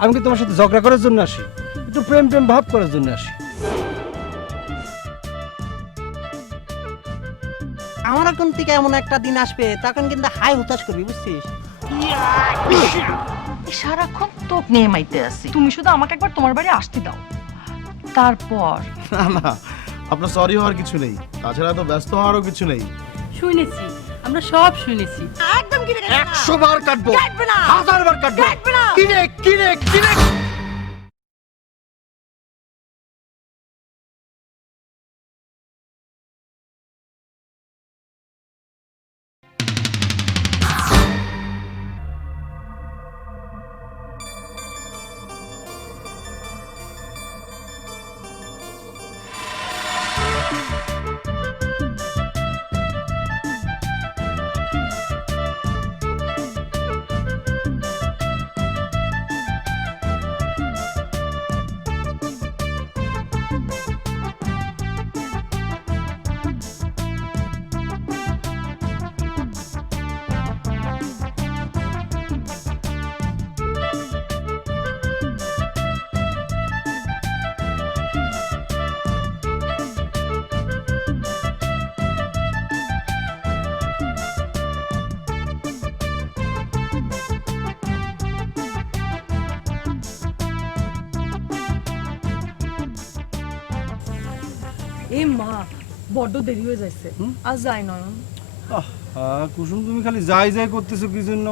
আমি কি তোমার সাথে ঝগড়া করার জন্য আসি, একটু প্রেম প্রেম ভাব করার জন্য আসি। আমার এখন থেকে এমন একটা দিন আসবে তখন কিন্তু হাই হুতাশ করবি, বুঝছিস? সারাক্ষণ তোপ নিয়ে মাইতে আছি, তুমি শুধু আমাকে একবার তোমার বাড়ি আসতে দাও, তারপর। না না, আপনার সরি হওয়ার কিছু নেই, তাছাড়া তো ব্যস্ত হওয়ারও কিছু নেই। শুনেছি, আমরা সব শুনেছি। একদম কি 100 বার কাটবো, কাটবে না, 1000 বার কাটবো। কাটবে না। কিরে কিরে কিরে এই মা, বড্ড দেরি হয়ে যাচ্ছে, আজ যাই নয়ন। কুসুম, তুমি খালি যাই যাই করতেছো কি জন্য?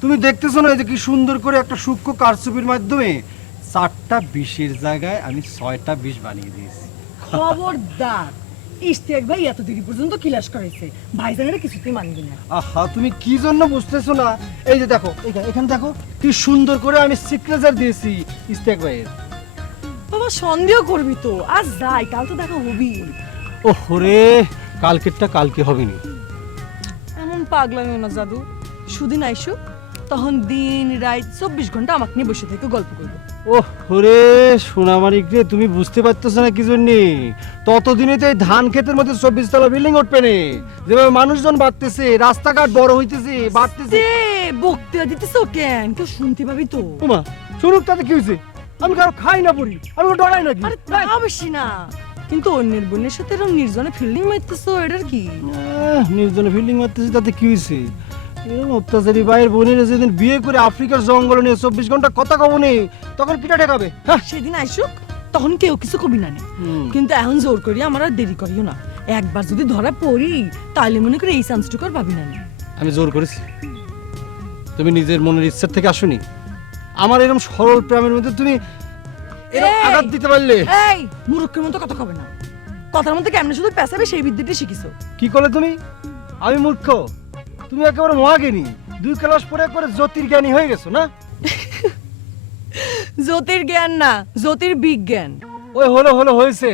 তুমি দেখতেছো না এই যে কি সুন্দর করে একটা সূক্ষ্ম কারচুপির মাধ্যমে 4টা 20-এর জায়গায় আমি 6টা 20 বানিয়ে দিয়েছি। খবরদার, ইশতিয়াক ভাই এত দেরি পর্যন্ত ক্লাস করেছে, ভাইজানেরা কিছুতেই মানবে না। আহা, তুমি কি জন্য বুঝতেছো না? এই যে দেখো, এখানে দেখো কি সুন্দর করে আমি সিগনেচার দিয়েছি ইশতিয়াক ভাইয়ের। বাবা, সন্দেহ করবি তো, আজ যাই, কাল তো দেখা হবি। ওরে, কালকেরটা কালকে হবে না। এমন পাগলামিও না জাদু, সুদিন আইসু, তখন দিন রাত 24 ঘন্টা আমাকে নিয়ে বসে থেকে গল্প করবো। ওরে সোনামানিক রে, তুমি বুঝতে পারতেছো না কি জন্য? ততদিনে তো এই ধান ক্ষেতের মধ্যে 24 তলা বিল্ডিং উঠবে না, যেভাবে মানুষজন বাড়তেছে, রাস্তাঘাট বড় হইতেছে, বাড়তেছে। বক্তৃতা দিতেছো কেন? কেউ শুনতে পাবি তো। ওমা, শুনুক, তাতে কি হয়েছে? আমি কারো খাই না পড়ি, আমি ডরাই নাকি? আরে তা বেশি না, কিন্তু অন্যের বোনের সাথে এরকম নির্জনে ফিল্ডিং মারতেছো, এটার কি? নির্জনে ফিল্ডিং মারতেছে, তাতে কি হয়েছে? এরকম অত্যাচারী ভাইয়ের বোনের যেদিন বিয়ে করে আফ্রিকার জঙ্গলে নিয়ে 24 ঘন্টা কথা কব নেই, তখন কিটা ঠেকাবে? সেদিন আইসুক, তখন কেউ কিছু কবি না নে। কিন্তু এখন জোর করি আমার আর দেরি করিও না, একবার যদি ধরা পড়ি তাহলে মনে করে এই চান্সটুকু আর ভাবি না নে। আমি জোর করেছি? তুমি নিজের মনের ইচ্ছার থেকে আসুনি? আমার এরকম সরল প্রেমের মধ্যে তুমি এরকম এই! আঘাত দিতে পারলে? এই মূর্খের মতো কথা কবে না, কথার মধ্যে কেমনে শুধু পেছাবে সেই বিদ্যুৎটা শিখিছো। কি করলে তুমি? আমি মূর্খ, তুমি একেবারে মহাজ্ঞানী, 2 ক্লাস পরে একবারে জ্যোতির্জ্ঞানী হয়ে গেছো না? জ্যোতির্জ্ঞান না, জ্যোতির্বিজ্ঞান। ওই হয়েছে,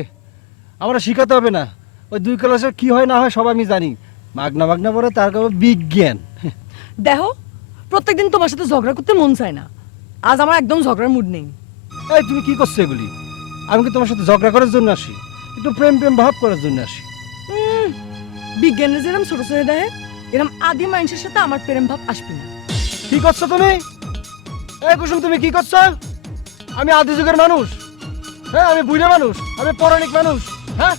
আমরা শিখাতে হবে না। ওই 2 ক্লাসের কি হয় না হয় সব আমি জানি, মাগনা মাগনা পরে তার কাছে বিজ্ঞান। দেখো, প্রত্যেকদিন তোমার সাথে ঝগড়া করতে মন চায় না, আজ আমার একদম ঝগড়ার মুড নেই। এই তুমি কি করছো এগুলি? আমি কি তোমার সাথে ঝগড়া করার জন্য আসি, একটু প্রেম প্রেম ভাব করার জন্য আসি। বিজ্ঞানের যেরকম ছোট ছোট দেয়, এরকম আদি মানুষের সাথে আমার প্রেম ভাব আসবে না। কি করছো তুমি? এই কুসুম, তুমি কি করছো? আমি আদি যুগের মানুষ, হ্যাঁ, আমি বুড়ো মানুষ, আমি পৌরাণিক মানুষ, হ্যাঁ।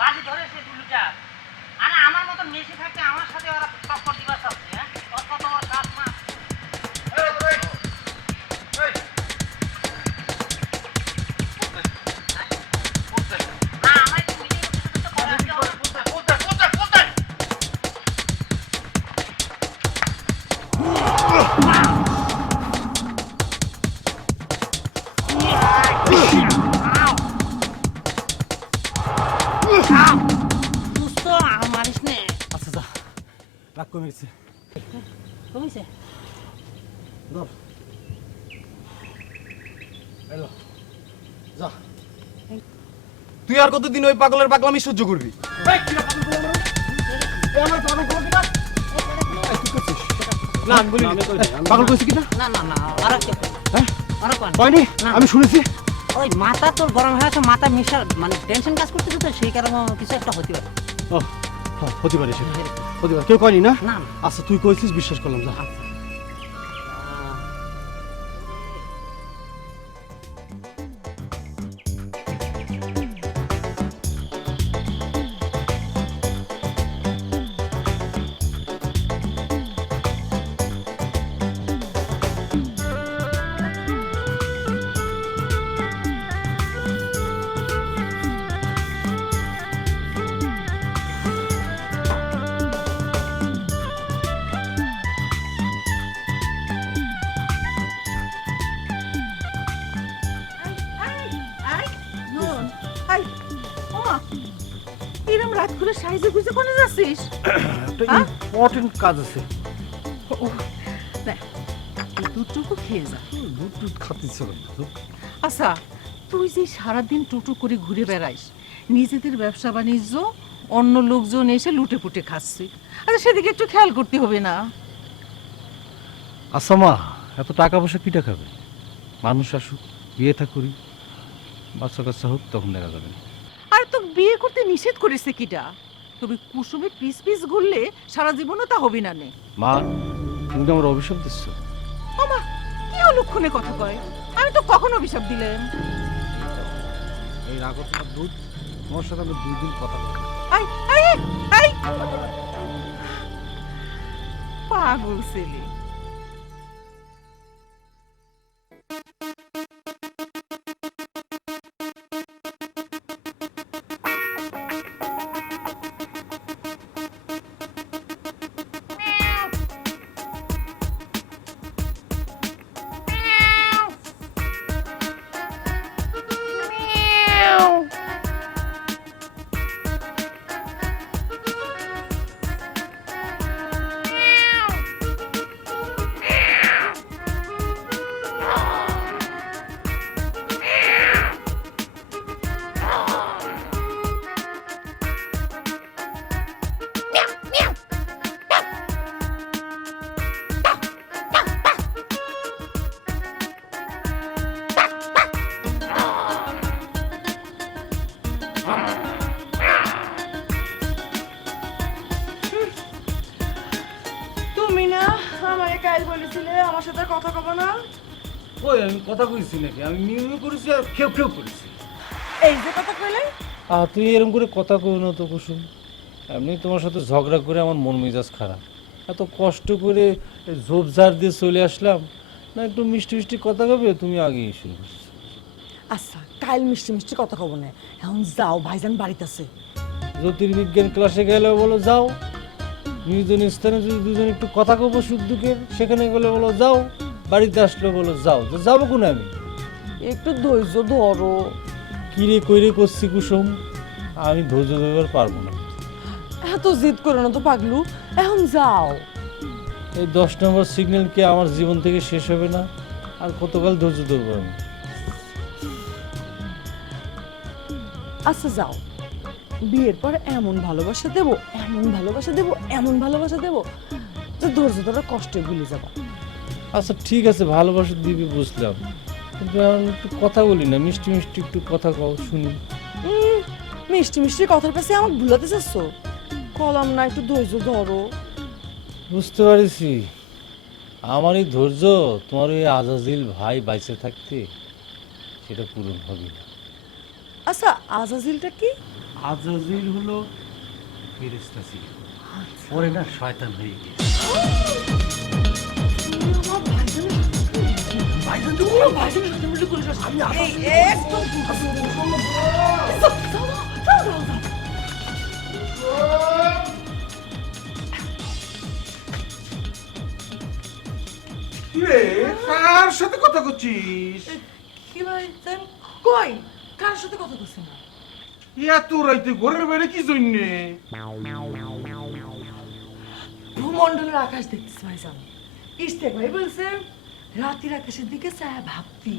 বাজি ধরেছে দুলুটা, আরে আমার মতো মেসি থাকতে আমার সাথে ওরা টক্কর দিবার চাচ্ছে। হ্যাঁ, কত বড় কাজ না। দোস্ত মারিস নে। আচ্ছা যা, রাগ কমে গেছে। কমিছে? ধর। এলো, যা। তুই আর কতদিন ওই পাগলের পাগলামি সহ্য করবি? না আমি বলি পাগল কইছি কিনা? না না না, আরে কে? হ্যাঁ? আরে কোন? কয়নি? না। আমি শুনেছি। ওই মাথা তোর গরম হয়ে আছে, মাথা মিশাল মানে টেনশন কাজ করতেছে তো সেই কারণে কিছু একটা হতে পারে। ও, হ্যাঁ, হতে পারে সেটা। হতে পারে। কেউ কয়নি না? না না। আচ্ছা তুই কইছিস, বিশ্বাস করলাম। যা। এরম রাত করে সাইজে গুজে কোনে যাচ্ছিস? একটা ইম্পর্টেন্ট কাজ আছে। দুধটুকু খেয়ে যা। দুধ টুধ খাতে ইচ্ছে করে না। আচ্ছা, তুই যে সারাদিন টোটো করে ঘুরে বেড়াইস, নিজেদের ব্যবসা বাণিজ্য অন্য লোকজন এসে লুটে পুটে খাচ্ছে, আচ্ছা সেদিকে একটু খেয়াল করতে হবে না? আচ্ছা মা, এত টাকা পয়সা কিটা খাবে? মানুষ আসুক, বিয়ে থা করি, বাচ্চা কাচ্চা হোক, তখন দেখা যাবে। আর তো বিয়ে করতে নিষেধ করেছে কিটা? তবে কুসুমে পিস পিস ঘুরলে সারা জীবনও তা হবে না নে। মা, তুমি তো আমার অভিশাপ দিচ্ছ। আমা কি অলক্ষণে কথা কয়? আমি তো কখনো অভিশাপ দিলেন? এই রাগত তোমার দুধ, তোমার সাথে আমি 2 দিন কথা বলবো। আই আই আই পাগল ছেলে। তুমি না আমারে কাল বলেছিলে আমার সাথে কথা কব না? ওই আমি কথা কইছি নাকি? আমি মিউ করেছি আর খেউ খেউ করেছি। এই যে কথা কইলে, তুই এরকম করে কথা কই না তো কুসুম। এমনি তোমার সাথে ঝগড়া করে আমার মন মেজাজ খারাপ। এত কষ্ট করে ঝোপঝাড় দিয়ে চলে আসলাম, না একটু মিষ্টি মিষ্টি কথা কবে, তুমি আগেই শুরু করছো। আচ্ছা কাল মিষ্টি মিষ্টি কথা কব না, এখন যাও, ভাইজান বাড়িতে আছে। জ্যোতির্বিজ্ঞান ক্লাসে গেলে বলো যাও, নিজ স্থানে যদি দুজন একটু কথা কব সুখ দুঃখের, সেখানে গেলে বলো যাও, বাড়িতে আসলে বলো যাও। তো যাবো কোন আমি? একটু ধৈর্য ধরো। কিরে কইরে করছি কুসুম, আমি ধৈর্য ধরবার পারবো না। এত জিদ করো না তো পাগলু, এখন যাও। এই 10 নম্বর সিগন্যাল কি আমার জীবন থেকে শেষ হবে না? আর কতকাল ধৈর্য ধরবো আমি? আচ্ছা যাও, বিয়ের পর এমন ভালোবাসা দেবো, এমন ভালোবাসা দেবো, এমন ভালোবাসা দেবো যে ধৈর্য ধরে কষ্টে ভুলে যাবো। আচ্ছা ঠিক আছে, ভালোবাসা দিবি বুঝলাম, কিন্তু এখন একটু কথা বলি না, মিষ্টি মিষ্টি একটু কথা কও শুনি। মিষ্টি মিষ্টি কথার কাছে আমাকে ভুলাতে চাচ্ছ? কলাম না, একটু ধৈর্য ধরো। বুঝতে পারছি, আমার এই ধৈর্য তোমার ওই আজাজিল ভাই বাইসে থাকতে সেটা পূরণ হবে না। আচ্ছা আজাজিলটা কি? আজাজিল হলো ফেরেশতা ছিল, পরে না শয়তান হয়ে গেছে। কার সাথে কথা করছিস? কি ভাইজান? কই কার সাথে কথা বলছেন? এত রাইতে ঘরের বাইরে কি জন্যে? ভূমণ্ডলের আকাশ দেখতেছি ভাইজান। ইশতেক ভাই বলছে রাতের আকাশের দিকে চায় ভাবতি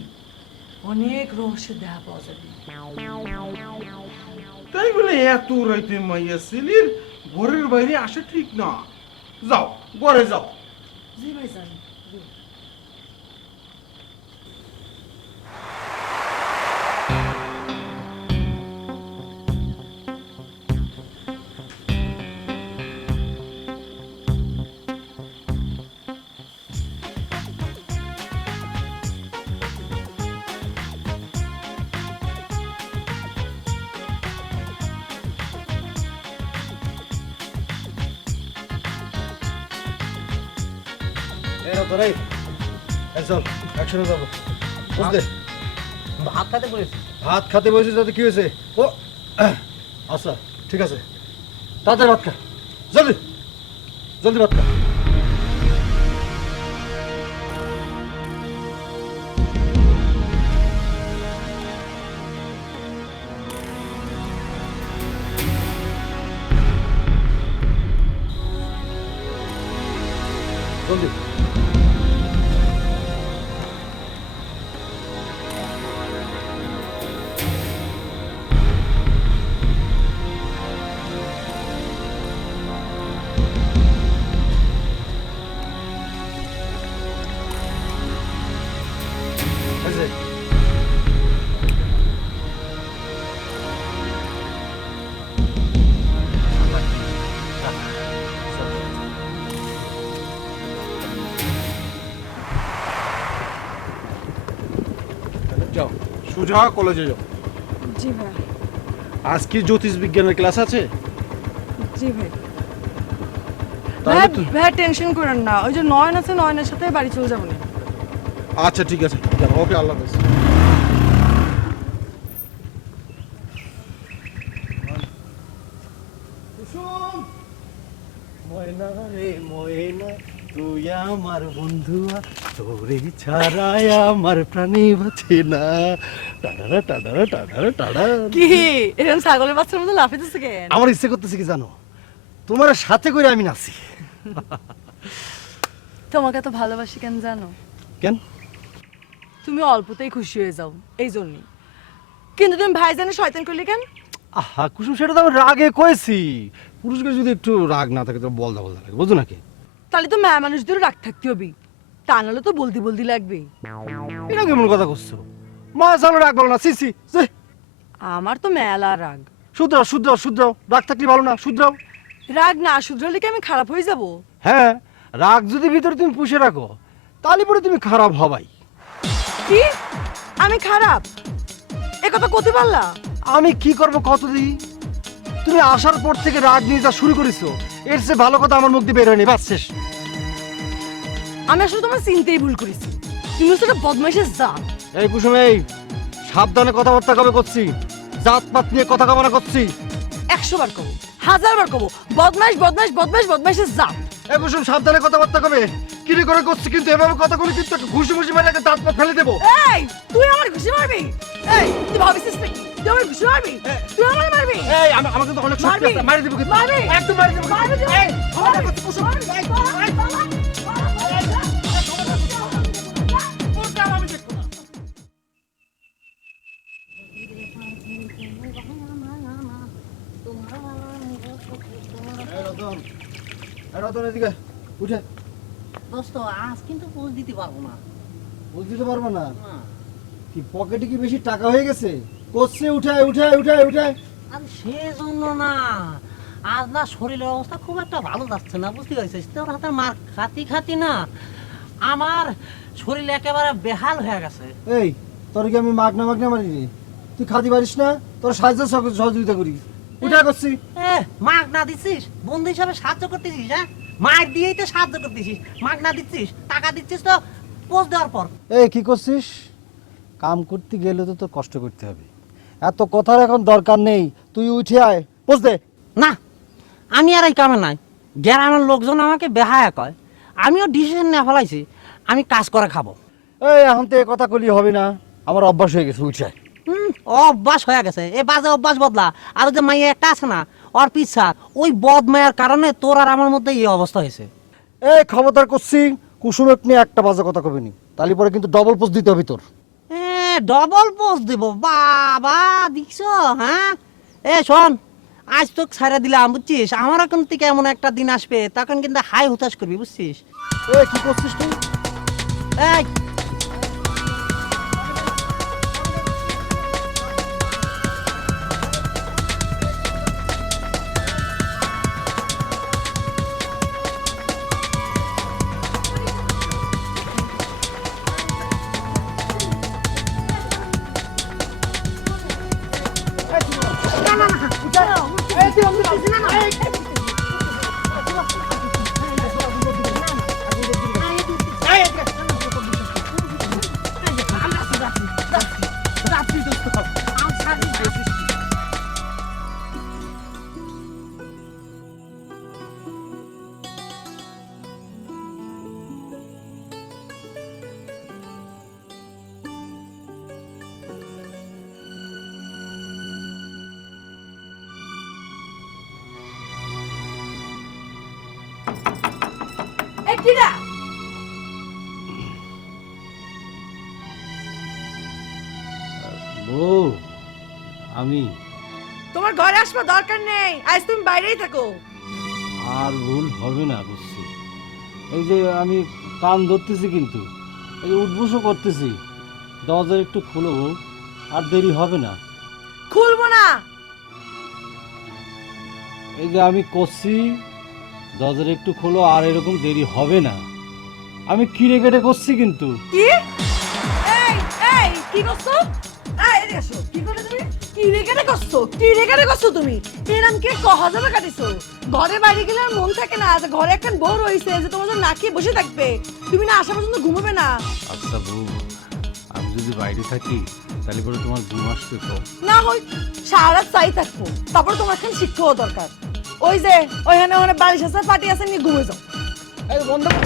অনেক রহস্যের দেখা পাওয়া যাবে। তাই বলে এত রাইতে মাইয়া ছেলের ঘরের বাইরে আসা ঠিক না। যাও ঘরে যাও। জি ভাইজান। এই রতন, এই চল একসাথে যাবো। বুঝলে ভাত খাতে বলেছি। ভাত খাতে বসে যাতে কি হয়েছে? ও আচ্ছা ঠিক আছে, তাড়াতাড়ি ভাত খা, জলদি জলদি ভাত খা। জলদি। এই যে, যাও সোজা কলেজে যাও। জি ভাই। আজকে জ্যোতিষ বিজ্ঞানের ক্লাস আছে। জি ভাই। তাহলে তো- ভাই টেনশন করেন না, ওই যে নয়ন আছে, নয়নের সাথে বাড়ি চলে যাবো না। আচ্ছা ঠিক আছে, ওকে, আল্লাহ হাফেজ। ময়না রে ময়না, তুই আমার বন্ধু, তোরে ছাড়াই আমার প্রাণী বাঁচে না। টাডারা টাডারা টাডারা টাডা। কি এরকম ছাগলের বাচ্চার মতো লাফাইতেছে কেন? আমার ইচ্ছে করতেছে কি জানো, তোমার সাথে করে আমি নাচি। তোমাকে তো ভালোবাসি কেন জানো? কেন? তুমি অল্পতেই খুশি হয়ে যাও এই জন্যই। কিন্তু তুমি ভাইজানের শয়তান করলে কেন? আহা কুসুম, সেটা তো আমি রাগে কয়েছি। পুরুষকে যদি একটু রাগ না থাকে তো বলদা বলদা লাগে, বুঝো নাকি? তাহলে তো মেয়ে মানুষদেরও রাগ থাকতে হবে, তা নাহলে তো বলদি বলদি লাগবে। এটা কেমন কথা করছো? মা জানো রাগ বলো না, সিসি। আমার তো মেলা রাগ। শুধরাও শুধরাও শুধরাও, রাগ থাকলে ভালো না, শুধরাও। রাগ না শুধরালে কি আমি খারাপ হয়ে যাব? হ্যাঁ, রাগ যদি ভিতরে তুমি পুষে রাখো তাহলে পরে তুমি খারাপ হবাই। কি আমি খারাপ? এ কথা কতে পারলা? আমি কি করবো কত দিই? তুমি আসার পর থেকে রাগ নিয়ে যা শুরু করেছো, এর চেয়ে ভালো কথা আমার মুখ দিয়ে বের হয়নি, বাস শেষ। আমি আসলে তোমার চিনতেই ভুল করেছি। তুমি হচ্ছে একটা বদমাইশের জাত। এই কুসুম, এই সাবধানে কথাবার্তা কবে করছি, জাতপাত নিয়ে কথা কামনা করছি। 100 বার কবো, 1000 বার কবো, বদমাইশ বদমাইশ বদমাইশ বদমাইশের জাত। এই কুসুম, সাবধানে কথাবার্তা কবে, কিরে করে করছি, কিন্তু এভাবে কথা বলে কিন্তু একটা ঘুষি ঘুষি মারে একটা দাঁত পা ফেলে দেবো। এই তুই আমার ঘুষি মারবি? এই তুই ভাবিস নাকি তুই আমার ঘুষি মারবি? তুই আমার মারবি? এই আমাকে তো অনেক শক্তি মারবি? আছে, মারি দেবো কিন্তু। মারবি? একদম মারি দেবো। মারবি তুই? এই, ক্ষমতা করছি, কুসুম। এই, এই রতন, এদিকে উঠে। দোস্ত আজ কিন্তু পোজ দিতে পারবো না। বুঝতে পারবো না না। কি পকেটে কি বেশি টাকা হয়ে গেছে? কোচ্ছে উঠায় উঠায় উঠায় উঠায়। আর সেজন্য না, আজ না শরীরের অবস্থা খুব একটা ভালো যাচ্ছে না, বুঝতে পারছিস? তোর হাতে মার খাতি খাতি না আমার শরীর একেবারে বেহাল হয়ে গেছে। এই তোর কি আমি মাগনা মাগনা মারি রে? তুই খাদি পারিস না? তোর সাহায্য সহযোগিতা করি, উঠা করছি। মাগ না দিচ্ছিস, বন্ধু হিসাবে সাহায্য করতেছিস? হ্যাঁ, মায়ের দিয়েই তো সাহায্য করতেছিস। মাগ না দিচ্ছিস, টাকা দিচ্ছিস তো পোজ দেওয়ার পর। এই কি করছিস? কাম করতে গেলে তো তোর কষ্ট করতে হবে, এত কথার এখন দরকার নেই। তুই উঠে আয়, পোজ দে। না, আমি আর এই কামে নাই। গ্রামের লোকজন আমাকে বেহায়া কয়, আমিও ডিসিশন নিয়ে ফেলাইছি আমি কাজ করে খাবো। এই এখন তো এ কথা কলি হবে না, আমার অভ্যাস হয়ে গেছে, উঠে আয়। অভ্যাস হয়ে গেছে, এই বাজে অভ্যাস বদলা। আর ওই যে মাইয়া একটা আছে না, ওর পিছা, ওই বদ মায়ের কারণে তোর আর আমার মধ্যে এই অবস্থা হয়েছে। এই খবরদার করছি, কুসুমেক নিয়ে একটা বাজে কথা কবি নি, তাহলে পরে কিন্তু ডবল পোস্ট দিতে হবে তোর। ডবল পোস্ট দিব বাবা, দেখছো? হ্যাঁ, শোন, আজ তোকে ছাড়া দিলাম বুঝছিস, আমারও কিন্তু এমন একটা দিন আসবে তখন কিন্তু হাই হুতাশ করবি বুঝছিস। কি করছিস তুই? এই এই কিরা? বউ, আমি তোমার ঘরে আসবা দরকার নেই, আজ তুমি বাইরেই থাকো। আর ভুল হবে না বুঝছি। এই যে আমি কান ধরতেছি কিন্তু এই উঠবসও করতেছি, দরজা একটু খুলো বউ, আর দেরি হবে না। খুলবো না। এই যে আমি করছি, দরজার একটু খোলো, আর এরকম দেরি হবে না। আমি কিরে কেটে করছি কিন্তু। কি? এই এই কি করছো? এই এদিকে আসো। কি করে তুমি? কি রেগারে করছো? কি রেগারে করছো তুমি? এরম কে কহা যাবে কাটিছো? ঘরে বাইরে গেলে আর মন থাকে না, যে ঘরে একখান বউ রইছে যে তোমার জন্য না খেয়ে বসে থাকবে। তুমি না আসা পর্যন্ত ঘুমাবে না। আচ্ছা বউ, আমি যদি বাইরে থাকি তাহলে পরে তোমার ঘুম আসবে তো? না হয় সারা রাত চাই থাকবো, তারপর তোমার একখান শিক্ষাও দরকার। ওই যে ওইখানে ওখানে বালিশ আছে, পাটি আছে, নিয়ে ঘুমে যাও। এই বন্ধ কর।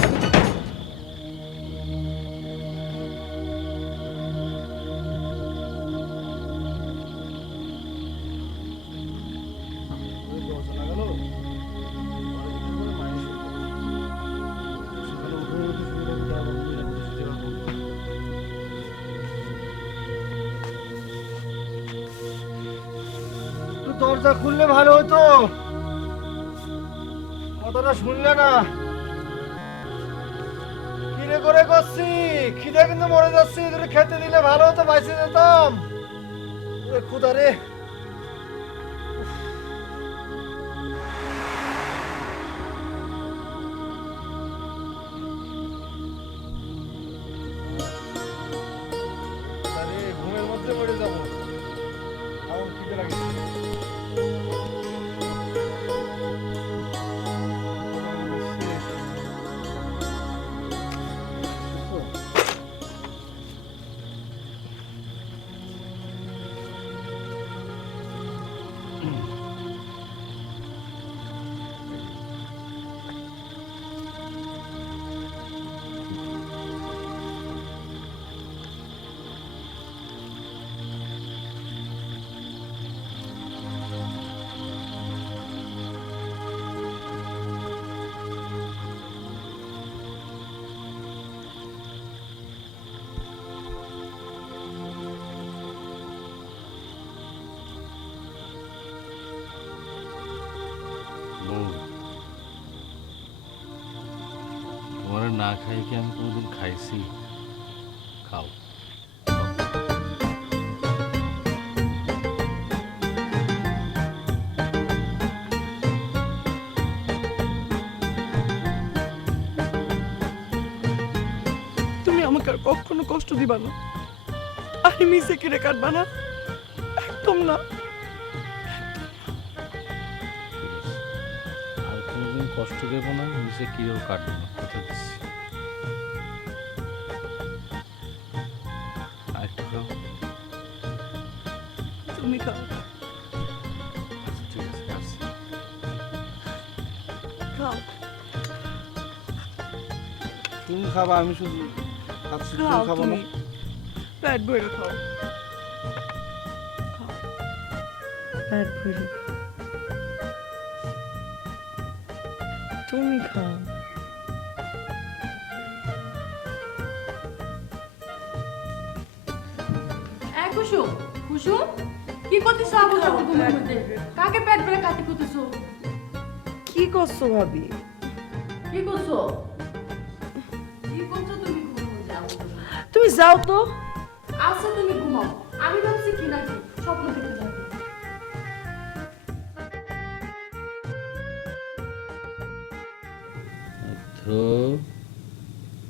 দরজা খুললে ভালো হতো, কথাটা শুনলে না। কিরে করে করছি, খিদে কিন্তু মরে যাচ্ছি, তুমি খেতে দিলে ভালো হতো, বাইসে যেতাম। ক্ষুদা রে। ঘুমের মধ্যে মরে যাবো, এমন খিদে লাগে। তোমার না খাই কি আমি কোনোদিন খাইছি? খাও। তুমি আমাকে আর কখনো কষ্ট দিবা না, আমি মিশে কিনে কাটবা না, একদম না। আর কোনোদিন কষ্ট দেবো না, নিচে কিও কাটবো না, কথা দিচ্ছি। আর একটু খাও। তুমি খাও। আচ্ছা ঠিক আছে, আসছি। খাও তুমি খাবা, আমি শুধু খাচ্ছি, তুমি খাও, খাবো না। তুমি পেট ভরে খাও। পেট ভরে তুমি খাও। কুসুম কুসুম কি করতেছো আবু রাতে ঘুমের মধ্যে? কাকে পেট ভরে খাতি করতেছো? কি করছো ভাবি? কি করছো? কি করছো তুমি ঘুমের মধ্যে আবু? তুমি যাও তো। আচ্ছা তুমি ঘুমাও, আমি ভাবছি কি নাকি স্বপ্ন দেখতে থাকি।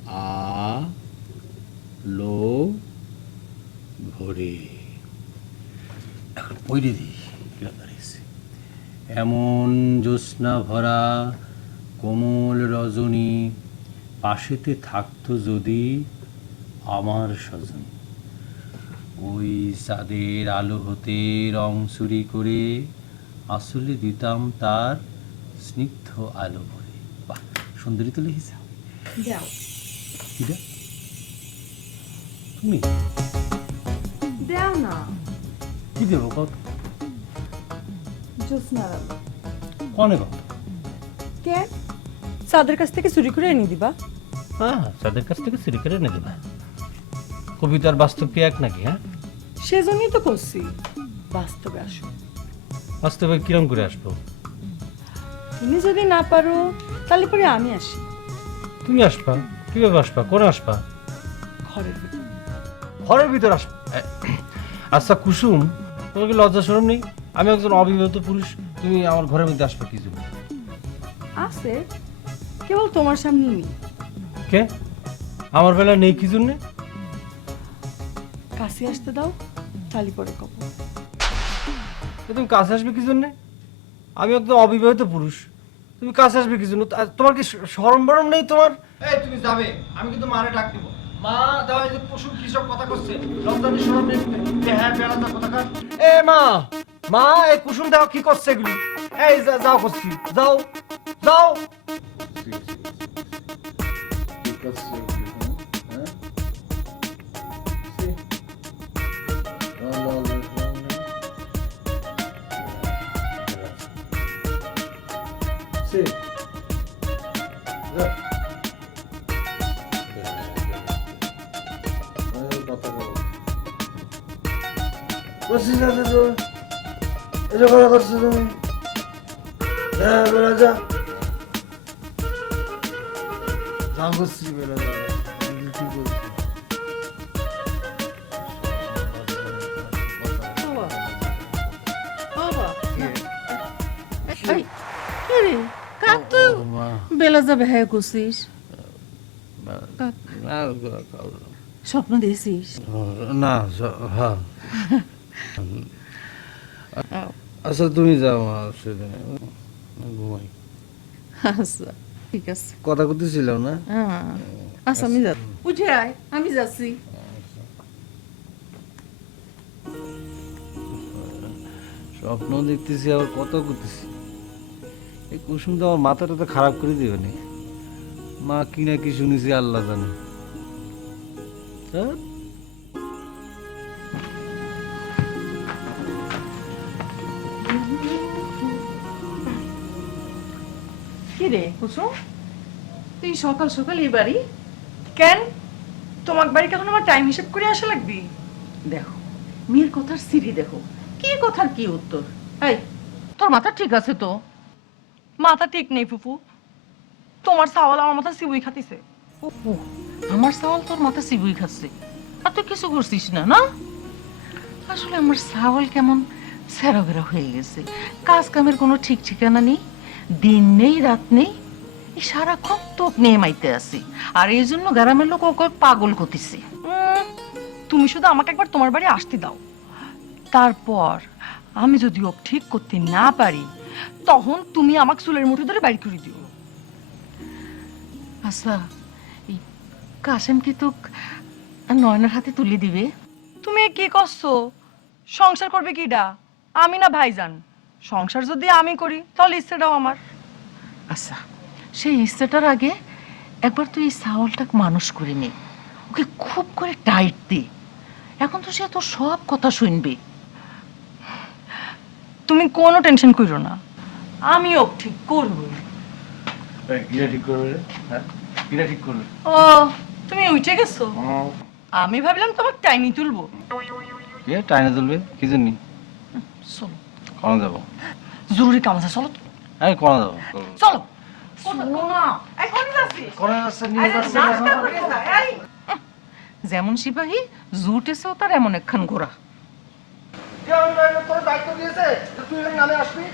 আ লো ভরে এখন পইরে দিই দাঁড়িয়েছে। এমন জ্যোৎস্না ভরা কোমল রজনী, পাশেতে থাকতো যদি আমার স্বজন, ওই চাঁদের আলো হতে রং চুরি করে আসলে দিতাম তার স্নিগ্ধ আলো ভরে। বাহ, সুন্দরী তো লিখেছে। যাও কিটা তুমি দাও না। কি দেবো কত জ্যোৎস্না কনে কত? কে চাঁদের কাছ থেকে চুরি করে এনে দিবা? হ্যাঁ, তাদের কাছ থেকে চুরি করে এনে দেবে। কবিতার বাস্তব কি এক নাকি? হ্যাঁ, সেজন্যই তো করছি বাস্তবে আসো। বাস্তবে কিরম করে আসবো? তুমি যদি না পারো তাহলে পরে আমি আসি। তুমি আসবা? কিভাবে আসবা? কোন আসবা? ঘরের ভিতর। ঘরের ভিতর আসবা? আচ্ছা কুসুম, তোমার কি লজ্জা শরম নেই? আমি একজন অবিবাহিত পুরুষ, তুমি আমার ঘরের মধ্যে আসবে কি জন্য? আছে, কেবল তোমার সামনে নেই। কে আমার বেলা নেই কি জন্যে? কাছে আসতে দাও তাহলে পরে কব। তুমি কাছে আসবে কি জন্যে? আমি একদম অবিবাহিত পুরুষ, তুমি কাছে আসবে কি জন্য? তোমার কি শরম বরম নেই তোমার? এই তুমি যাবে, আমি কিন্তু মারে ডাক দিব। মা দাও, এই যে কুসুম কি সব কথা করছে, লজ্জানি শরম নেই, হ্যাঁ বেড়াতে কথা কার। এ মা, মা এই কুসুম দাও কি করছে এগুলি? এই যাও করছি, যাও যাও। বেলা যাবে হ্যাঁ করছিস? স্বপ্ন দেখছিস? না, হ্যাঁ। আচ্ছা তুমি যাও, ঘুমাই। আচ্ছা ঠিক আছে, কথা করতেছিলাম না? হ্যাঁ আচ্ছা আমি যাচ্ছি। উঠে আয়, আমি যাচ্ছি। স্বপ্ন দেখতেছি আবার কথা করতেছি। এই কুসুম তো আমার মাথাটা তো খারাপ করে দিবে না। মা কি না কি শুনেছি আল্লাহ জানে। হ্যাঁ? কি রে কুসুম, তুই সকাল সকাল এই বাড়ি? কেন তোমার বাড়িতে এখন আমার টাইম হিসেব করে আসা লাগবে? দেখো মেয়ের কথার সিরি, দেখো কি কথার কি উত্তর। এই তোর মাথা ঠিক আছে তো? মাথা ঠিক নেই ফুফু, তোমার সাওয়াল আমার মাথা সিবুই খাতিছে। আমার চাওয়াল তোর মাথা চিবুই খাচ্ছে, আর তুই কিছু করছিস না? না আসলে আমার চাওয়াল কেমন সেরা হয়ে গেছে, কাজ কামের কোনো ঠিক ঠিকানা নেই, দিন নেই রাত নেই, এই সারাক্ষণ তোপ নিয়ে মাইতে আসি, আর এই জন্য গ্রামের লোক ওকে পাগল করতেছে। তুমি শুধু আমাকে একবার তোমার বাড়ি আসতে দাও, তারপর আমি যদি ও ঠিক করতে না পারি তখন তুমি আমাকে চুলের মুঠো ধরে বাড়ি করে দিও। আচ্ছা এই কাশেম কি তোক নয়নার হাতে তুলে দিবে? তুমি এ কি করছো? সংসার করবে কিডা? আমি না ভাইজান? সংসার যদি আমি করি তাহলে ইচ্ছেটাও আমার। আচ্ছা সেই ইচ্ছেটার আগে একবার তুই এই চাওয়ালটাকে মানুষ করে নে, ওকে খুব করে টাইট দে, এখন তো সে তোর সব কথা শুনবে। তুমি কোনো টেনশন করো না, আমিও ঠিক করবো। কিরা ঠিক করবে রে? হ্যাঁ কিরা ঠিক করবে? ও তুমি উঠে গেছো? আমি ভাবলাম তোমার টাইনি তুলবো। কে টাইনে তুলবে কি জন্য? চলো, কোন যাবো? জরুরি কাম আছে, চলো হ্যাঁ কোন যাবো? চলো। শোনো না, এখন যাচ্ছি। যেমন সিপাহী জুটেছে তার এমন একখান ঘোড়া। তোর দায়িত্ব দিয়েছে তুই নামে আসবি।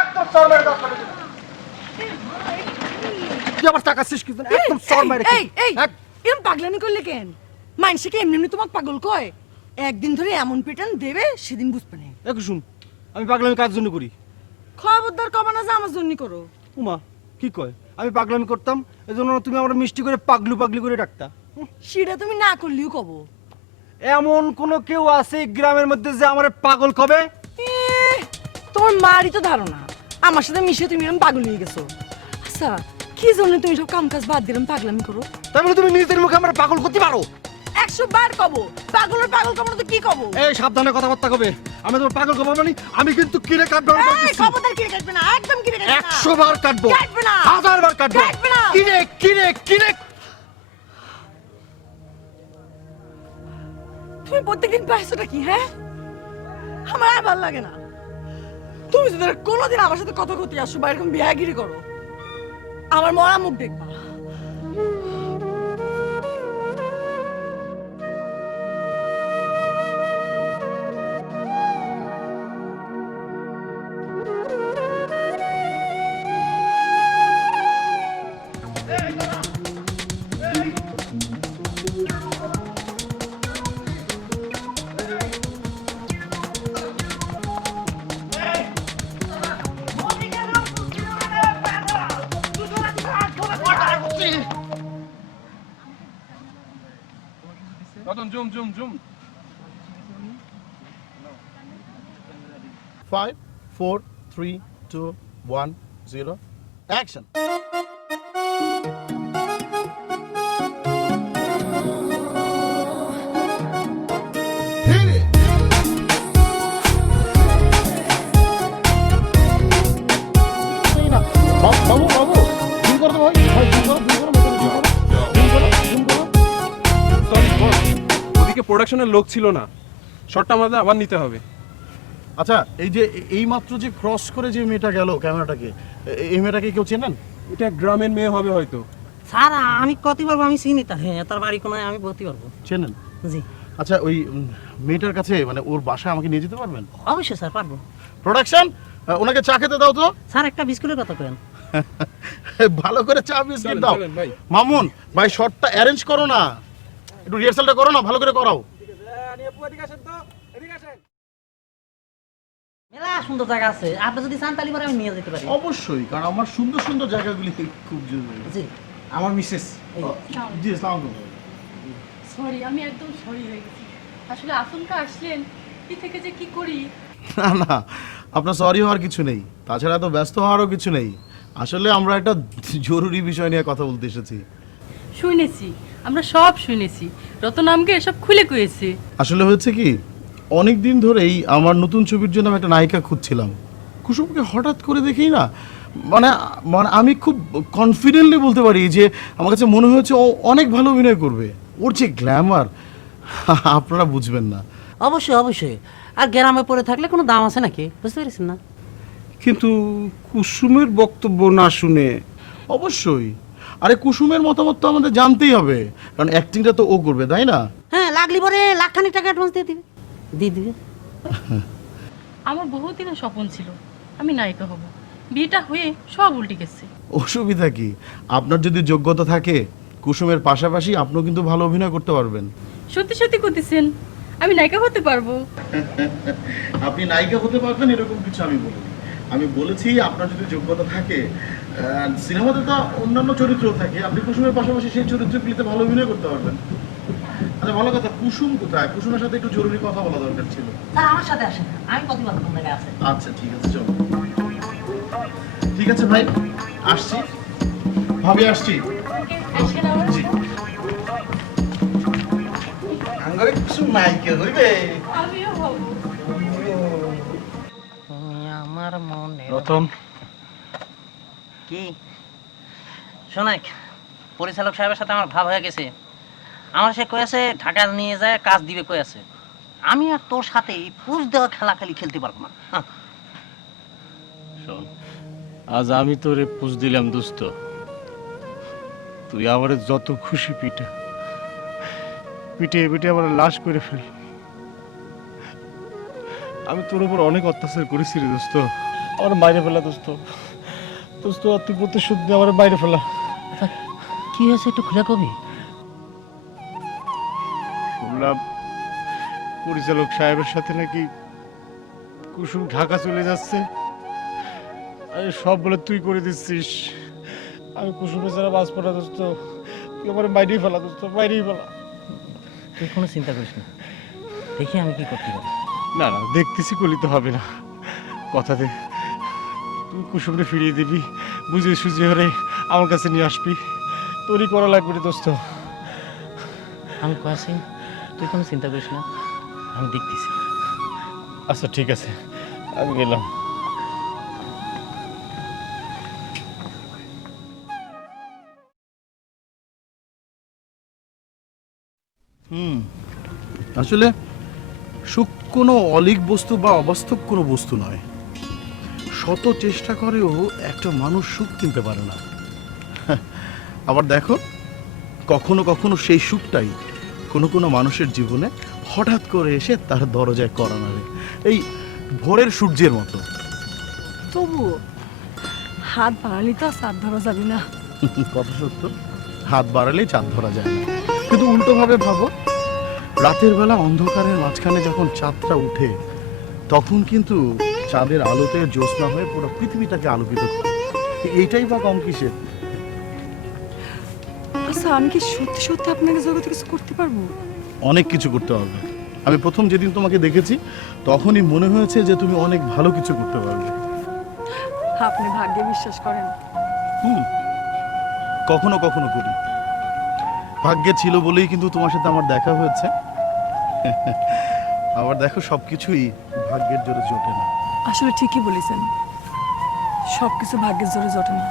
একদম সর মেরে দাও। তুই আবার তাকাচ্ছিস কি? একদম সর মেরে। এই এই এরকম পাগলামি করলে কেন? মানুষে কি এমনি এমনি তোমাকে পাগল কয়? একদিন ধরে এমন পেটান দেবে সেদিন বুঝবে না। একটু শুন, আমি পাগলামি কার জন্য করি? খবরদার কমানো যে আমার জন্য করো। উমা কি কয় আমি পাগলামি করতাম এজন্য তুমি আমার মিষ্টি করে পাগলু পাগলি করে ডাকতা? সেটা তুমি না করলেও কব। এমন কোন কেউ আছে এই গ্রামের মধ্যে যে আমার পাগল কবে? তোমার মারই তো ধারণা আমার সাথে মিশে তুমি এরকম পাগল হয়ে গেছো। আচ্ছা কি জন্য তুমি সব কাম কাজ বাদ দিলাম পাগলামি করো? তাই বলে তুমি নিজের মুখে আমার পাগল করতে পারো? 100 বার কব পাগলের পাগল কব না তো কি কব? এই সাবধানে কথাবার্তা কবে। আমি তোমার পাগল কব মানে আমি কিন্তু কিরে কাটবো। এই খবরদার কিরে কাটবে না, একদম কিরে কাটবে না। 100 বার কাটবো, কাটবে না, 1000 বার কাটবো। কাটবে না। কিরে কিরে কিরে তুমি প্রত্যেকদিন পাইছোটা কি? হ্যাঁ আমার আর ভালো লাগে না। তুমি যদি আর কোনোদিন আমার সাথে কথা করতে আসো বা এরকম বিয়াগিরি করো আমার মরা মুখ দেখবা। Ratan zoom zoom zoom. 5 4 3 2 1 0 action. বাবু বাবু জুম করো তো ভাই জুম করো সরি বস, ওদিকে প্রোডাকশনের লোক ছিল না, শটটা আমাদের আবার নিতে হবে। আচ্ছা এই যে এই মাত্র যে ক্রস করে যে মেয়েটা গেল ক্যামেরাটাকে, এই মেয়েটাকে কেউ চেনেন? এটা গ্রামের মেয়ে হবে হয়তো। স্যার আমি কতি পারবো, আমি চিনি তার। হ্যাঁ তার বাড়ি কোনায়, আমি বলতে পারবো। চেনেন? জি আচ্ছা ওই মেয়েটার কাছে মানে ওর বাসায় আমাকে নিয়ে যেতে পারবেন? অবশ্যই স্যার পারবো। প্রোডাকশন ওনাকে চা খেতে দাও তো। স্যার একটা বিস্কুটের কথা কেন? ভালো করে চা বিস্কিট দাও। চলেন ভাই। মামুন ভাই শটটা অ্যারেঞ্জ করো না, একটু রিহার্সালটা করো না, ভালো করে করাও। মেলা সুন্দর জায়গা আছে, আপনি যদি চান তাহলে পরে আমি নিয়ে যেতে পারি। অবশ্যই, কারণ আমার সুন্দর সুন্দর জায়গাগুলি খুব জরুরি। জি আমার মিসেস। জি আসসালামু আলাইকুম। সরি, আমি একদম সরি হয়ে গেছি। আসলে আচমকা আসলেন, কি থেকে যে কি করি। না না আপনার সরি হওয়ার কিছু নেই, তাছাড়া তো ব্যস্ত হওয়ারও কিছু নেই। আসলে আমরা একটা জরুরি বিষয় নিয়ে কথা বলতে এসেছি। শুনেছি, আমরা সব শুনেছি, রতন আমাকে এসব খুলে কয়েছে। আসলে হয়েছে কি, অনেক দিন ধরেই আমার নতুন ছবির জন্য আমি একটা নায়িকা খুঁজছিলাম। কুসুমকে হঠাৎ করে দেখেই না মানে মানে আমি খুব কনফিডেন্টলি বলতে পারি যে আমার কাছে মনে হয়েছে ও অনেক ভালো অভিনয় করবে। ওর যে গ্ল্যামার আপনারা বুঝবেন না। অবশ্যই অবশ্যই। আর গ্রামে পড়ে থাকলে কোনো দাম আছে নাকি, বুঝতে পেরেছেন না? কিন্তু কুসুমের বক্তব্য না শুনে। অবশ্যই, আরে কুসুমের মতামত তো আমাদের জানতেই হবে, কারণ অ্যাক্টিংটা তো ও করবে, তাই না? হ্যাঁ লাগলি পরে লাখখানিক টাকা অ্যাডভান্স দিয়ে দিবে। দিয়ে দিবে। আমার বহুদিনের স্বপ্ন ছিল আমি নায়িকা হব, বিয়েটা হয়ে সব উল্টে গেছে। অসুবিধা কি, আপনার যদি যোগ্যতা থাকে কুসুমের পাশাপাশি আপনিও কিন্তু ভালো অভিনয় করতে পারবেন। সত্যি সত্যি করতেছেন আমি নায়িকা হতে পারবো? আপনি নায়িকা হতে পারবেন এরকম কিছু আমি বলিনি, আমি বলেছি আপনার যদি যোগ্যতা থাকে। সিনেমাতে তো অন্যান্য চরিত্রও থাকে, আপনি কুসুমের পাশাপাশি সেই চরিত্রগুলিতে ভালো অভিনয় করতে পারবেন। আচ্ছা ভালো কথা, কুসুম কোথায়? কুসুমের সাথে একটু জরুরি কথা বলা দরকার ছিল। স্যার আমার সাথে আসেন, আমি প্রতিবার তোমার কাছে আছে। আচ্ছা ঠিক আছে চলো। ঠিক আছে ভাই, আসছি, ভাবি আসছি। আসেন আমার। জি। ঘরে কুসুম নায়িকা হইবে। তুমি আমার মনে রতন, কি শোনাক, পরিচালক সাহেবের সাথে আমার ভাব হয়ে গেছে। আমার সে কয়েছে ঢাকা নিয়ে যায় কাজ দিবে কয়েছে। আমি আর তোর সাথে পুষ দেওয়া খেলা খালি খেলতে পারবো না। শোন, আজ আমি তোরে পুষ দিলাম দোস্ত, তুই আমার যত খুশি পিটে পিটে আমার লাশ করে ফেল। আমি তোর উপর অনেক অত্যাচার করেছি রে দোস্ত, আমার বাইরে ফেলা দোস্ত। দোস্ত তুই প্রতিশোধ দিয়ে আমার বাইরে ফেলা। কি হয়েছে একটু খুলে কবি? শুনলাম পরিচালক সাহেবের সাথে নাকি কুসুম ঢাকা চলে যাচ্ছে। আরে সব বলে তুই করে দিচ্ছিস। আমি কুসুমের ছাড়া বাঁচবো না দোস্ত, তুই আমার বাইরেই ফেলা দোস্ত, বাইরেই ফেলা। তুই কোনো চিন্তা করিস না, দেখি আমি কি করতে পারি। না না, দেখতেছি কলিতে হবে না, কথা দে তুই কুসুমরে ফিরিয়ে দিবি, বুঝে সুঝে হরে আমার কাছে নিয়ে আসবি। তোরই করা লাগবে রে দোস্ত। আমি কয়েছি, তুই কোনো চিন্তা করিস না, আমি দেখতেছি। আচ্ছা ঠিক আছে, আমি গেলাম। আসলে সুখ কোনো অলীক বস্তু বা অবাস্তব কোনো বস্তু নয়। শত চেষ্টা করেও একটা মানুষ সুখ কিনতে পারে না। আবার দেখো, কখনো কখনো সেই সুখটাই কোনো কোনো মানুষের জীবনে হঠাৎ করে এসে তার দরজায় কড়া নাড়ে, এই ভোরের সূর্যের মতো। তবু হাত বাড়ালি তো সাত ধরা যাবি না। কথা সত্য, হাত বাড়ালেই চাঁদ ধরা যায় না। কিন্তু উল্টোভাবে ভাবো, রাতের বেলা অন্ধকারের মাঝখানে যখন চাঁদটা উঠে, তখন কিন্তু চাঁদের আলোতে জ্যোৎস্না হয়ে পুরো পৃথিবীটাকে আলোকিত করে। এইটাই বা কম কিসের? আচ্ছা, আমি কি সত্যি সত্যি আপনাকে জগতে কিছু করতে পারবো? অনেক কিছু করতে পারবে। আমি প্রথম যেদিন তোমাকে দেখেছি তখনই মনে হয়েছে যে তুমি অনেক ভালো কিছু করতে পারবে। আপনি ভাগ্যে বিশ্বাস করেন? কখনো কখনো করি। ভাগ্যে ছিল বলেই কিন্তু তোমার সাথে আমার দেখা হয়েছে। আবার দেখো, সবকিছুই ভাগ্যের জোরে জোটে না। আসলে ঠিকই বলেছেন, সবকিছু ভাগ্যের জোরে জোটে না।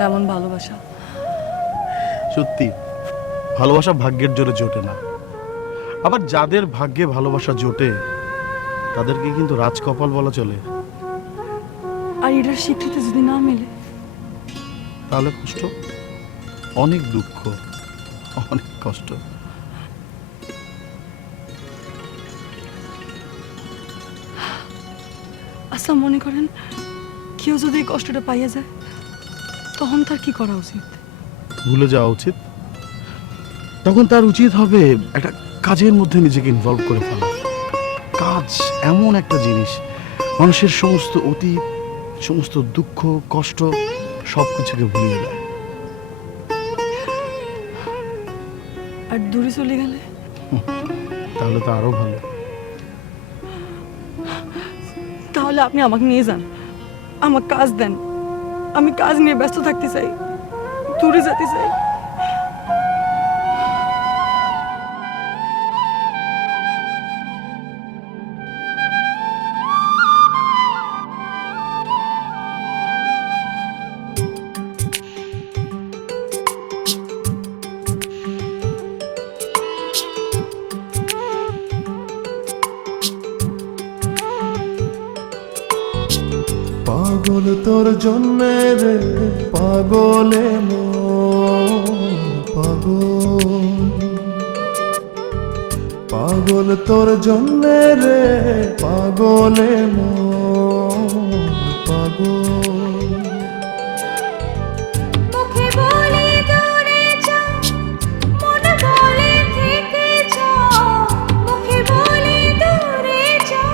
যেমন ভালোবাসা। সত্যি, ভালোবাসা ভাগ্যের জোরে জোটে না। আবার যাদের ভাগ্যে ভালোবাসা জোটে তাদেরকে কিন্তু রাজকপাল বলা চলে। আর এটার স্বীকৃতি যদি না মেলে, তাহলে কষ্ট, অনেক দুঃখ, অনেক কষ্ট। আচ্ছা, মনে করেন কেউ যদি এই কষ্টটা পাইয়া যায়, তখন তার কি করা উচিত? ভুলে যাওয়া উচিত। তখন তার উচিত হবে একটা কাজের মধ্যে নিজেকে ইনভলভ করে ফেলা। কাজ এমন একটা জিনিস, মানুষের সমস্ত অতীত, সমস্ত দুঃখ কষ্ট সব কিছুকে ভুলিয়ে দেয়। আর দূরে চলে গেলে? তাহলে তো আরো ভালো। তাহলে আপনি আমাকে নিয়ে যান, আমার কাজ দেন। আমি কাজ নিয়ে ব্যস্ত থাকতে চাই, দূরে যেতে চাই। পাগল তোর জন্যে রে পাগলে মন, পাগল পাগল তোর জন্যে রে পাগলে মন, পাগল। মুখে বলে দূরে যা, মন বলে থেকে যা। মুখে বলে দূরে যা,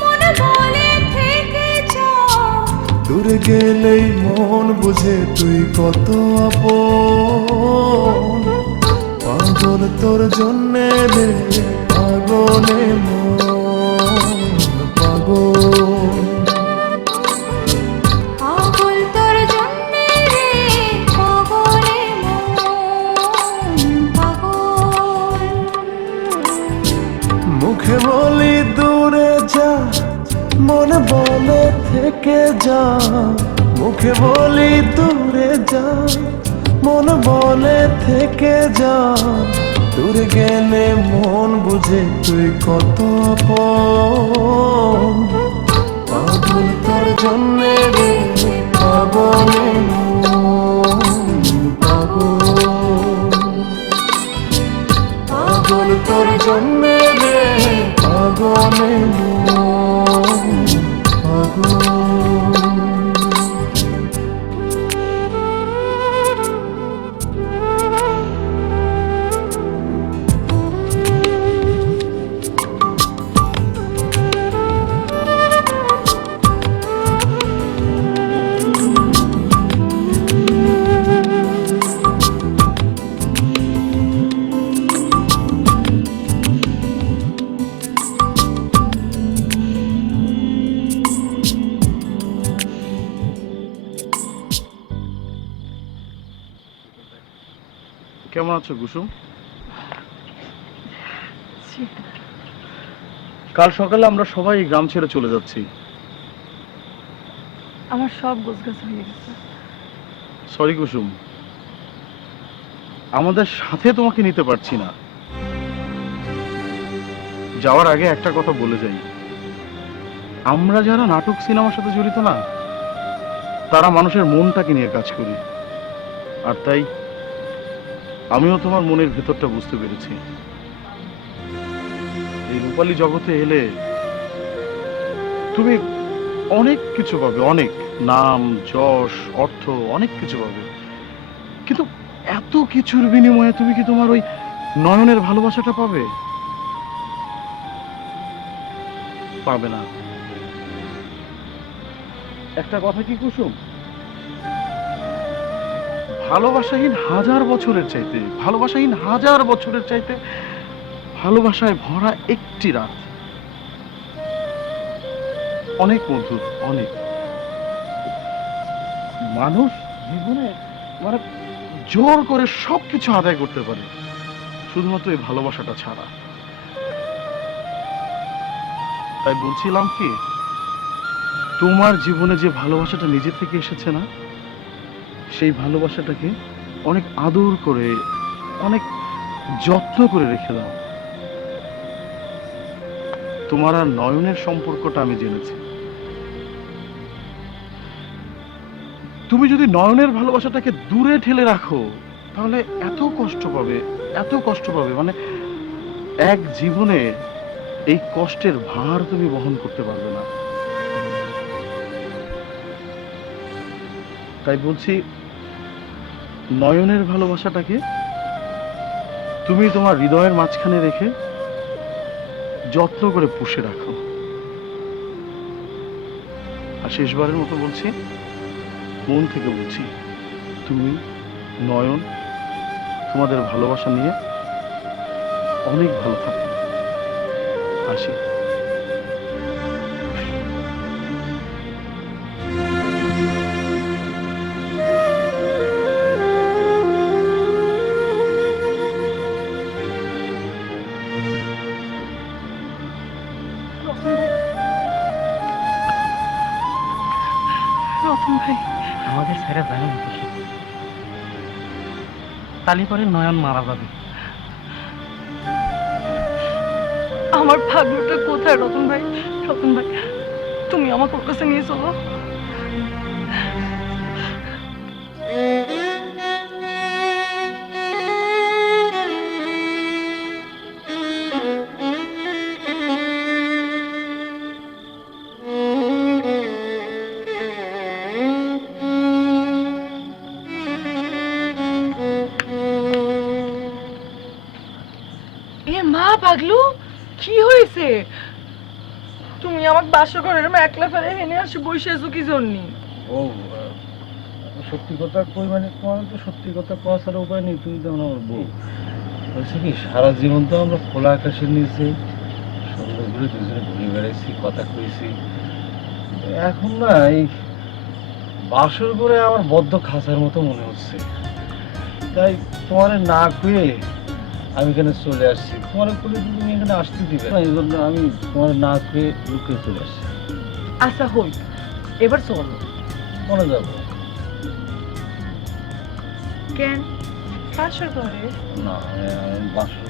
মন বলে থেকে যা। দূরে গেলেই মন বুঝে তুই কত আপন। পাগল তোর জন্যে রে পাগলে মন, পাগল। পাগল তোর জন্যে রে পাগলে মন, পাগল। মুখে বলি দূরে যা মনে বলে থেকে যা মুখে বলি দূরে যা মনে বলে থেকে যা দূরে গেলে মন বুঝে তুই কত আপন পাগল তোর জন্যে রে পাগলে পাগল তোর জন্যে রে পাগলে পাগল কেমন আছো কুসুম? কাল সকালে আমরা সবাই গ্রাম ছেড়ে চলে যাচ্ছি। আমার সব গোছগাছ হয়ে গেছে। সরি কুসুম, আমাদের সাথে তোমাকে নিতে পারছি না। যাওয়ার আগে একটা কথা বলে যাই, আমরা যারা নাটক সিনেমার সাথে জড়িত না, তারা মানুষের মনটাকে নিয়ে কাজ করি। আর তাই আমিও তোমার মনের ভেতরটা বুঝতে পেরেছি। এই রূপালী জগতে এলে তুমি অনেক কিছু পাবে, অনেক নাম যশ অর্থ অনেক কিছু পাবে, কিন্তু এত কিছুর বিনিময়ে তুমি কি তোমার ওই নয়নের ভালোবাসাটা পাবে? পাবে না। একটা কথা কি কুসুম, ভালোবাসাহীন হাজার বছরের চাইতে ভালোবাসায় ভরা একটি রাত অনেক মধুর। অনেক মানুষ জীবনে মানে জোর করে সবকিছু আদায় করতে পারে, শুধুমাত্র এই ভালোবাসাটা ছাড়া। তাই বলছিলাম কি, তোমার জীবনে যে ভালোবাসাটা নিজে থেকে এসেছে না, সেই ভালোবাসাটাকে অনেক আদর করে অনেক যত্ন করে রেখে দাও। তোমার আর নয়নের সম্পর্কটা আমি জেনেছি। তুমি যদি নয়নের ভালোবাসাটাকে দূরে ঠেলে রাখো, তাহলে এত কষ্ট পাবে, মানে এক জীবনে এই কষ্টের ভার তুমি বহন করতে পারবে না। তাই বলছি, নয়নের ভালোবাসাটাকে তুমি তোমার হৃদয়ের মাঝখানে রেখে যত্ন করে পুষে রাখো। আর শেষবারের মতো বলছি, মন থেকে বলছি, তুমি নয়ন তোমাদের ভালোবাসা নিয়ে অনেক ভালো থাকো। আসি। রতন ভাই, আমাদের ছেড়ে যায় না তালি পরে নয়ন মারা যাবে। আমার ভাগ্যটা কোথায় রতন ভাই? রতন ভাই, তুমি আমাকে ওর কাছে নিয়ে চলো। এ মা পাগলু, কি হয়েছে? তুমি আমাকে বাসা করে একলা ফেলে হেনে আসে বসে আছো কি জন্য? ও সত্যি কথা কই, মানে তোমার তো সত্যি কথা কোয়া ছাড়া উপায় নেই। তুমি তো আমার বউ। বলছি কি, সারা জীবন তো আমরা খোলা আকাশের নিচে সুন্দর করে দুজনে ঘুরে বেড়াইছি, কথা কইছি। এখন না এই বাসর করে আমার বদ্ধ খাঁচার মতো মনে হচ্ছে। তাই তোমার না কুয়ে আমি এখানে চলে আসছি, তোমার বলে তুমি এখানে আসতে দিবে না, এই জন্য আমি তোমার না খেয়ে লুকিয়ে চলে আসছি। আচ্ছা হই, এবার চলো। মনে যাবো কেন? শাশুর ঘরে? না, আমি বাসর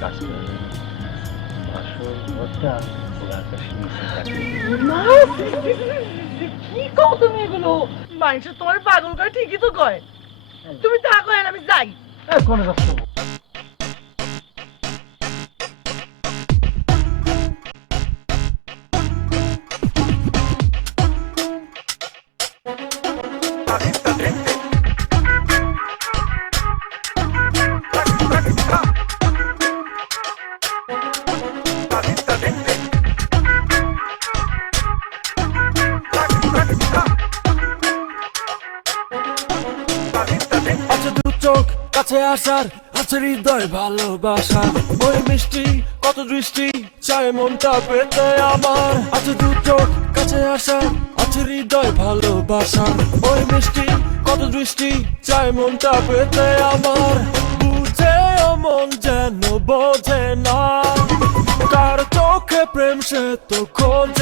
কাজ করে যাবো। বাসর ঘরটা ওরা আকাশ নিচে থাকে। কি কও তুমি এগুলো? মানুষ তোমার পাগল করে ঠিকই তো কয়। তুমি থাকো, আমি যাই। কোনে যাচ্ছ? আছে দু চোখ কাছে আসার, আছে হৃদয় ভালোবাসা, ওই মিষ্টি কত দৃষ্টি চায় মনটা পেতে আমার। আছে দু চোখ কাছে আসার, আছে হৃদয় ভালোবাসা, ওই মিষ্টি কত দৃষ্টি চায় মনটা পেতে আমার। বুঝে মন যেন বোঝে না, কার চোখে প্রেম সে তো খোঁজে